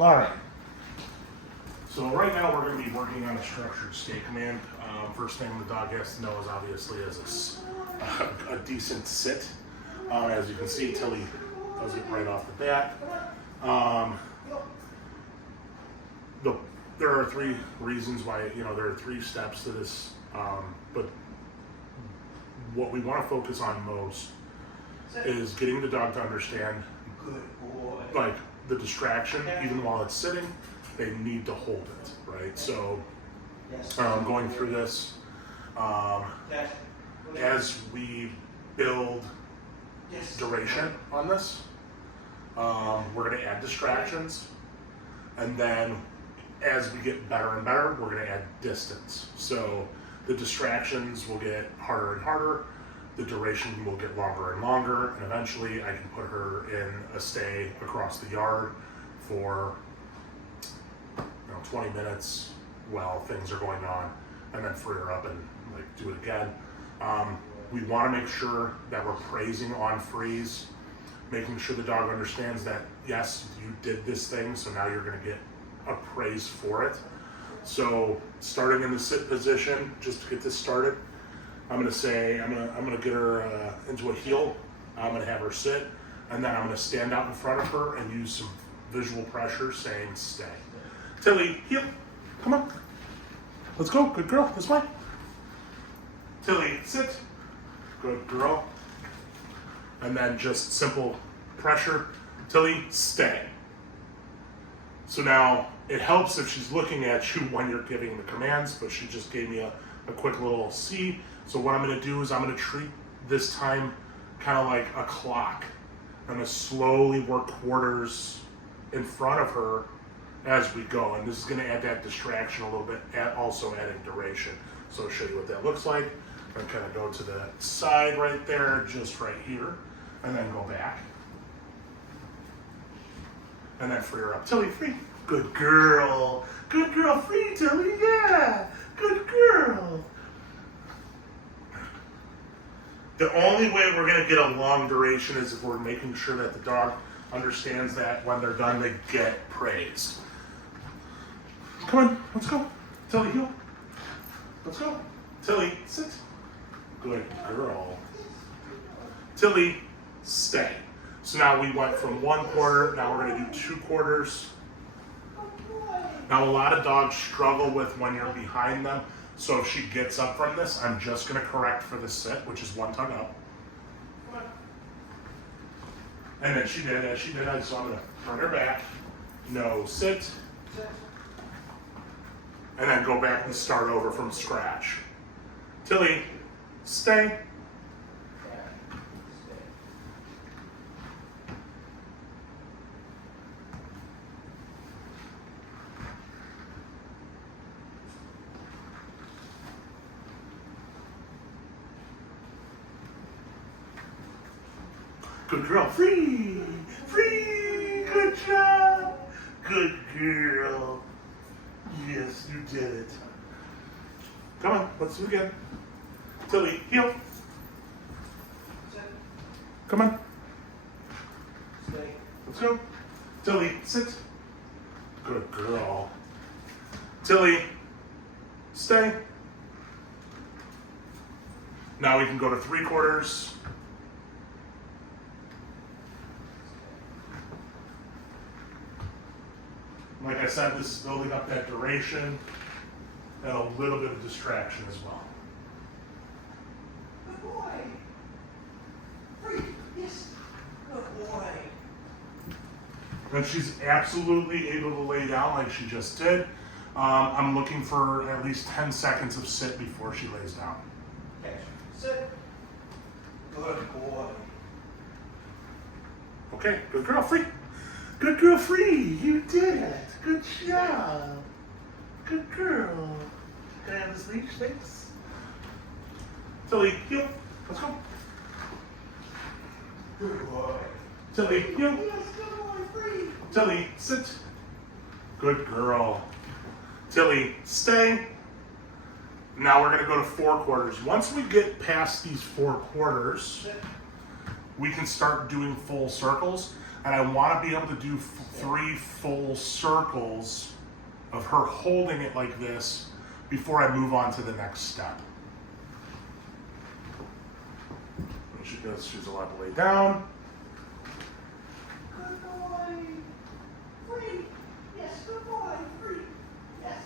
All right. So right now we're going to be working on a structured stay command. First thing the dog has to know is obviously is a decent sit. As you can see, Tilly does it right off the bat. There are three reasons why, there are three steps to this, but what we want to focus on most is getting the dog to understand, like, the distraction, even while it's sitting, they need to hold it, right? So, going through this, as we build duration on this, we're going to add distractions, and then as we get better and better, we're going to add distance. So the distractions will get harder and harder, the duration will get longer and longer, and eventually I can put her in a stay across the yard for 20 minutes while things are going on, and then free her up and do it again. We want to make sure that we're praising on freeze, making sure the dog understands that yes, you did this thing, so now you're going to get a praise for it. So starting in the sit position, just to get this started, I'm going to say I'm going to get her into a heel. I'm going to have her sit, and then I'm going to stand out in front of her and use some visual pressure saying stay. Tilly, heel, come on, let's go, good girl, this way. Tilly, sit, good girl. And then just simple pressure. Tilly, stay. So now it helps if she's looking at you when you're giving the commands, but she just gave me a quick little C. So what I'm gonna do is I'm gonna treat this time kind of like a clock. I'm gonna slowly work quarters in front of her as we go. And this is gonna add that distraction a little bit, also adding duration. So I'll show you what that looks like. I'm gonna kind of go to the side right there, just right here, and then go back. And then free her up. Tilly, free. Good girl. Good girl, free, Tilly, yeah. Good girl. The only way we're gonna get a long duration is if we're making sure that the dog understands that when they're done, they get praised. Come on, let's go. Tilly, heel. Let's go. Tilly, sit. Good girl. Tilly, stay. So now we went from 1 quarter, now we're gonna do 2 quarters. Now a lot of dogs struggle with when you're behind them. So if she gets up from this, I'm just gonna correct for the sit, which is 1 tongue up. And then she did, so I'm gonna turn her back. No, sit. And then go back and start over from scratch. Tilly, stay. Good girl, free, free, good job, good girl. Yes, you did it. Come on, let's do it again. Tilly, heel. Come on. Stay. Let's go. Tilly, sit. Good girl. Tilly, stay. Now we can go to 3 quarters. Like I said, this is building up that duration and a little bit of distraction as well. Good boy. Free. Yes. Good boy. And she's absolutely able to lay down like she just did. I'm looking for at least 10 seconds of sit before she lays down. Catch. Sit. Good boy. Okay, good girl, free. Good girl, free. You did it. Good job. Good girl. Can I have this leash, thanks? Tilly, heel. Let's go. Good boy. Tilly, heel. Yes, good boy, free. Tilly, sit. Good girl. Tilly, stay. Now we're going to go to 4 quarters. Once we get past these 4 quarters, we can start doing full circles. And I want to be able to do 3 full circles of her holding it like this before I move on to the next step. When she does, she's allowed to lay down. Good boy. Free. Yes, good boy. Free. Yes.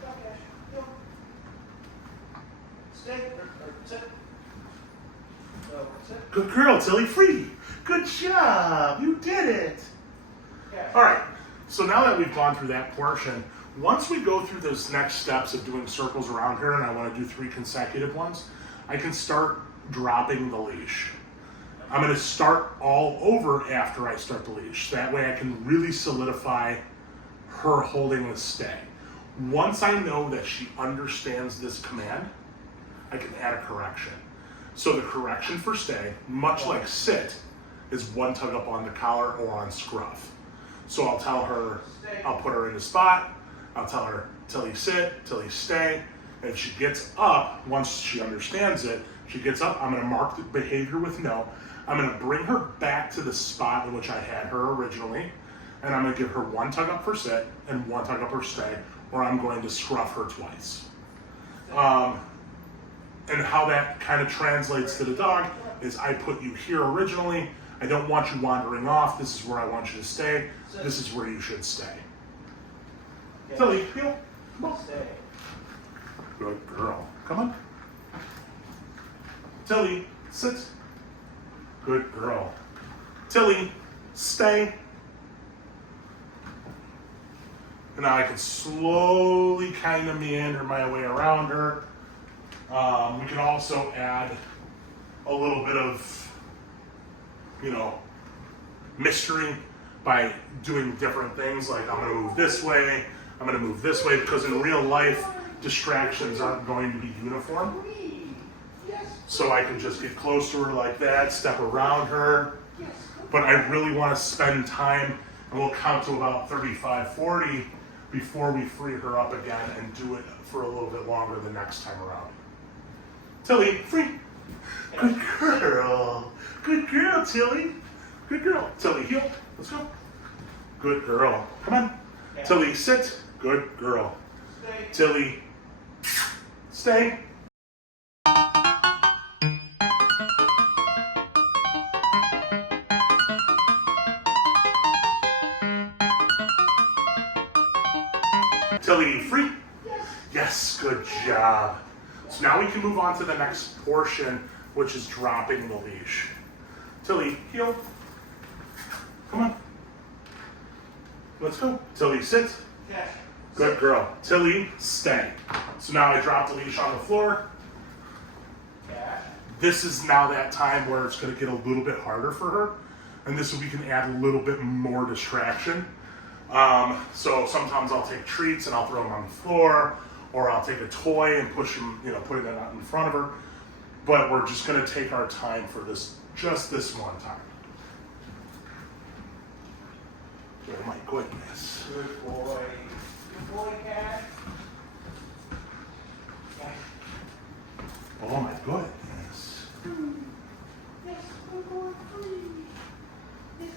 Go, Cash. Go. Stay. Or sit. No, sit. Good girl, Tilly, free. Good job, you did it. Cash. All right, so now that we've gone through that portion, once we go through those next steps of doing circles around here, and I want to do 3 consecutive ones, I can start dropping the leash. I'm going to start all over after I start the leash. That way I can really solidify her holding the stay. Once I know that she understands this command, I can add a correction. So the correction for stay, much like sit, is 1 tug up on the collar or on scruff. So I'll tell her, I'll put her in the spot, I'll tell her, Tilly sit, Tilly stay. And if she gets up, once she understands it, she gets up, I'm gonna mark the behavior with no. I'm gonna bring her back to the spot in which I had her originally, and I'm gonna give her 1 tug up for sit and 1 tug up for stay, or I'm going to scruff her twice. And how that kind of translates to the dog is I put you here originally, I don't want you wandering off, this is where I want you to stay, this is where you should stay. Tilly, heel, come on. Stay. Good girl, come on. Tilly, sit. Good girl. Tilly, stay. And now I can slowly kind of meander my way around her. We can also add a little bit of, mystery by doing different things. Like I'm going to move this way, I'm going to move this way, because in real life, distractions aren't going to be uniform. So I can just get close to her like that, step around her. But I really want to spend time, and we'll count to about 35, 40 before we free her up again and do it for a little bit longer the next time around. Tilly, free. Good girl. Good girl, Tilly. Good girl. Tilly, heel. Let's go. Good girl. Come on. Tilly, sit. Good girl. Tilly, stay. Tilly, free. Yes, good job. So now we can move on to the next portion, which is dropping the leash. Tilly, heel. Come on. Let's go. Tilly, sit. Cash. Good girl. Tilly, stay. So now I drop the leash on the floor. Cash. This is now that time where it's going to get a little bit harder for her. And this we can add a little bit more distraction. So sometimes I'll take treats and I'll throw them on the floor, or I'll take a toy and push them, put it out in front of her. But we're just going to take our time for this, just this one time. Oh my goodness. Good boy. Good boy, Cash. Oh my goodness. Yes, good boy, free. Yes.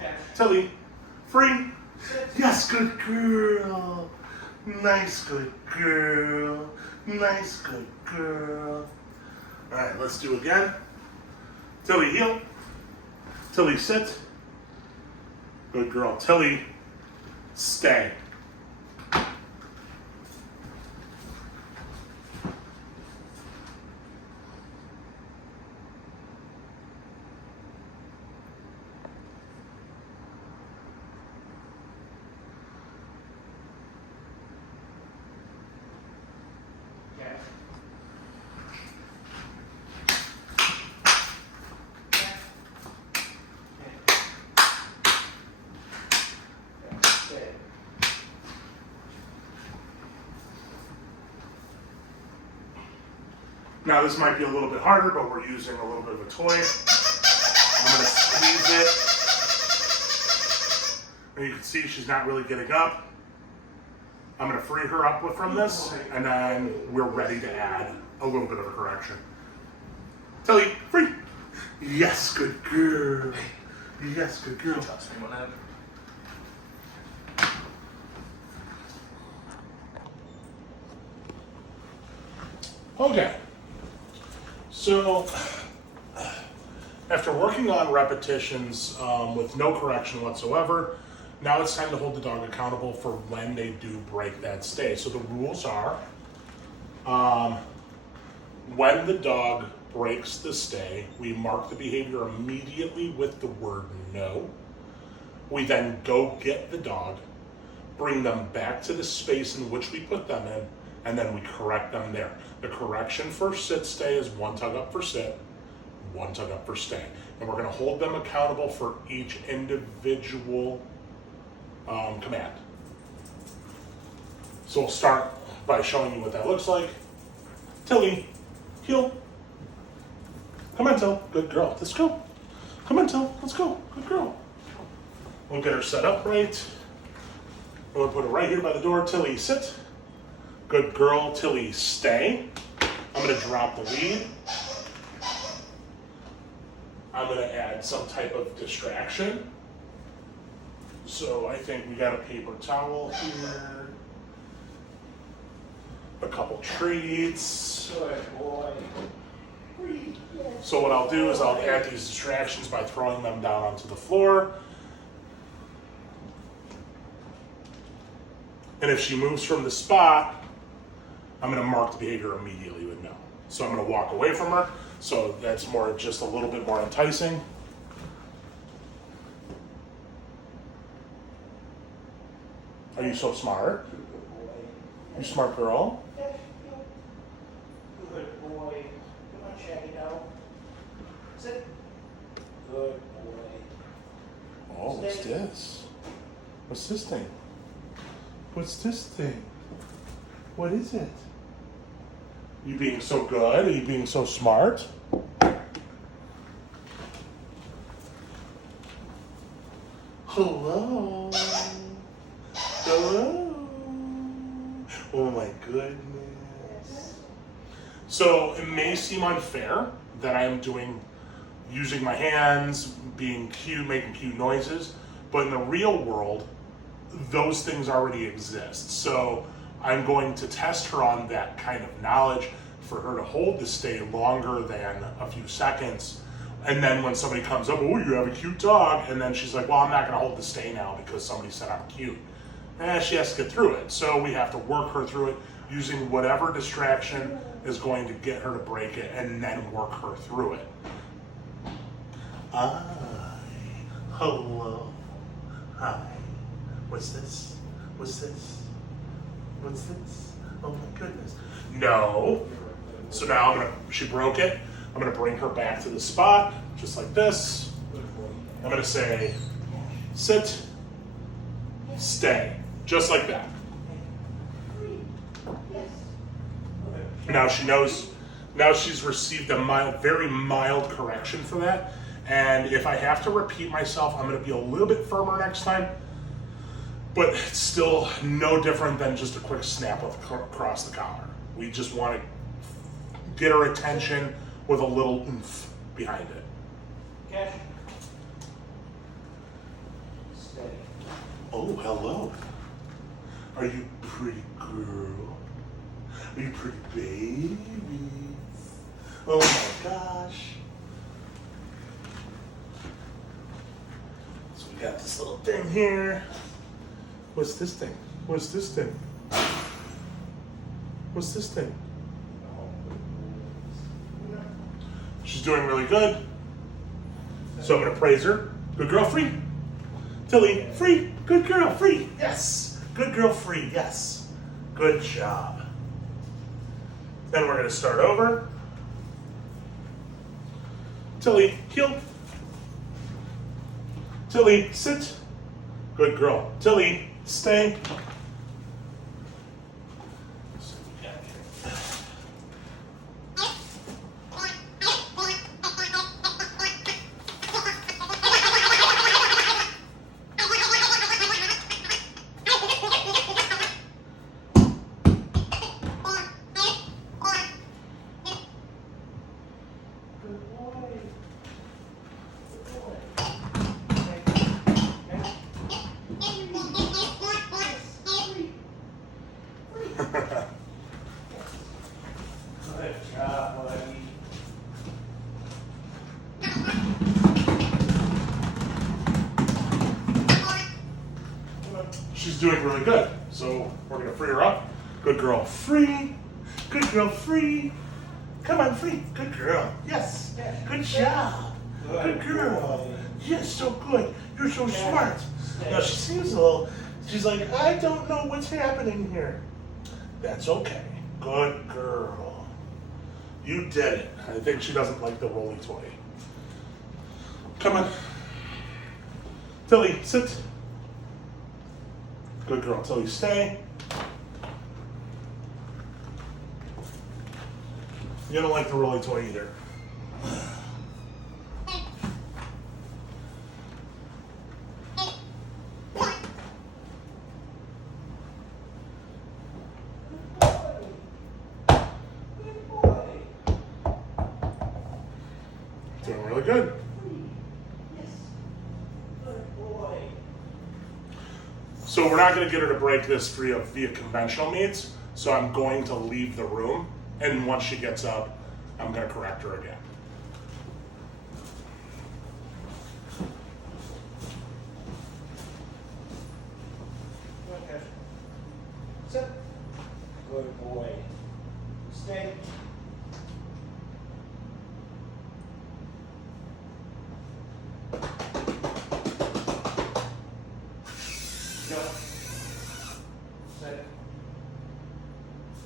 Cash. Tilly, free. Sit. Yes, good girl. Nice, good girl. Nice, good girl. All right, let's do again. Tilly, heel. Tilly, sit. Good girl. Tilly, stay. Cash. Stay. Now this might be a little bit harder, but we're using a little bit of a toy. I'm gonna squeeze it. And you can see she's not really getting up. I'm gonna free her up from this, and then we're ready to add a little bit of a correction. Tilly, free. Yes, good girl. Yes, good girl. Okay. So, after working on repetitions with no correction whatsoever, now it's time to hold the dog accountable for when they do break that stay. So the rules are, when the dog breaks the stay, we mark the behavior immediately with the word no. We then go get the dog, bring them back to the space in which we put them in, and then we correct them there. The correction for sit stay is 1 tug up for sit, 1 tug up for stay. And we're gonna hold them accountable for each individual command. So we'll start by showing you what that looks like. Tilly, heel. Come on, Till, good girl, let's go. Come on, Till, let's go, good girl. We'll get her set up right. We'll put her right here by the door. Tilly, sit. Good girl, Tilly, stay. I'm gonna drop the lead. I'm gonna add some type of distraction. So I think we got a paper towel here, a couple treats. Good boy. Free. Yes. So what I'll do is I'll add these distractions by throwing them down onto the floor. And if she moves from the spot, I'm gonna mark the behavior immediately with no. So I'm gonna walk away from her. So that's more, just a little bit more enticing. Are you so smart? You smart girl? Good boy. Come on, Shaggy now. Sit. Good boy. Oh, what's this? What's this thing? What's this thing? What is it? You being so good? Are you being so smart? Hello. Hello. Oh my goodness. So it may seem unfair that I am using my hands, being cute, making cute noises, but in the real world, those things already exist. So I'm going to test her on that kind of knowledge for her to hold the stay longer than a few seconds. And then when somebody comes up, oh, you have a cute dog. And then she's like, well, I'm not gonna hold the stay now because somebody said I'm cute. She has to get through it. So we have to work her through it using whatever distraction is going to get her to break it and then work her through it. Hello, hi. What's this? What's this? What's this? Oh my goodness. No. So now she broke it. I'm gonna bring her back to the spot, just like this. I'm gonna say, sit, stay, just like that. Now she knows, now she's received a very mild correction for that. And if I have to repeat myself, I'm gonna be a little bit firmer next time. But it's still no different than just a quick snap across the collar. We just want to get her attention with a little oomph behind it. Cash. Steady. Oh, hello. Are you pretty girl? Are you pretty baby? Oh my gosh. So we got this little thing here. What's this thing? What's this thing? What's this thing? She's doing really good. So I'm gonna praise her. Good girl, free. Tilly, free. Good girl, free. Yes. Good girl, free. Yes. Good job. Then we're gonna start over. Tilly, heel. Tilly, sit. Good girl. Tilly, stay. she's doing really good. So we're gonna free her up. Good girl, free. Good girl, free. Come on, free. Good girl. Yes. Good job. Good girl. Yes, so good. You're so smart. Now she seems a little, she's like, I don't know what's happening here. That's okay. Good girl. You did it. I think she doesn't like the rolly toy. Come on. Tilly, sit. Good girl. Tilly, stay. You don't like the rolly toy either. Doing really good. So we're not going to get her to break this via conventional means. So I'm going to leave the room, and once she gets up, I'm going to correct her again. Okay. Sit. Good boy. Stay. Go. Sit.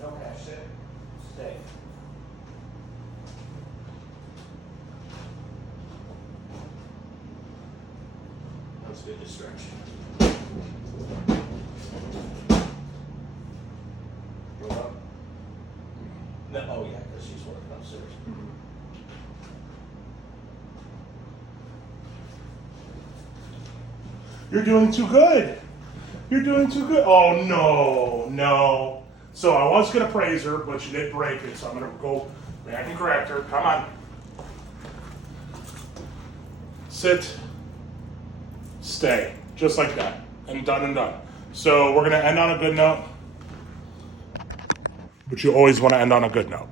Okay, sit. Stay. That's a good distraction. Go up. No, oh yeah, because she's working upstairs. You're doing too good. You're doing too good. Oh, no, no. So I was going to praise her, but she did break it, so I'm going to go back and correct her. Come on. Sit. Stay. Just like that. And done and done. So we're going to end on a good note. But you always want to end on a good note.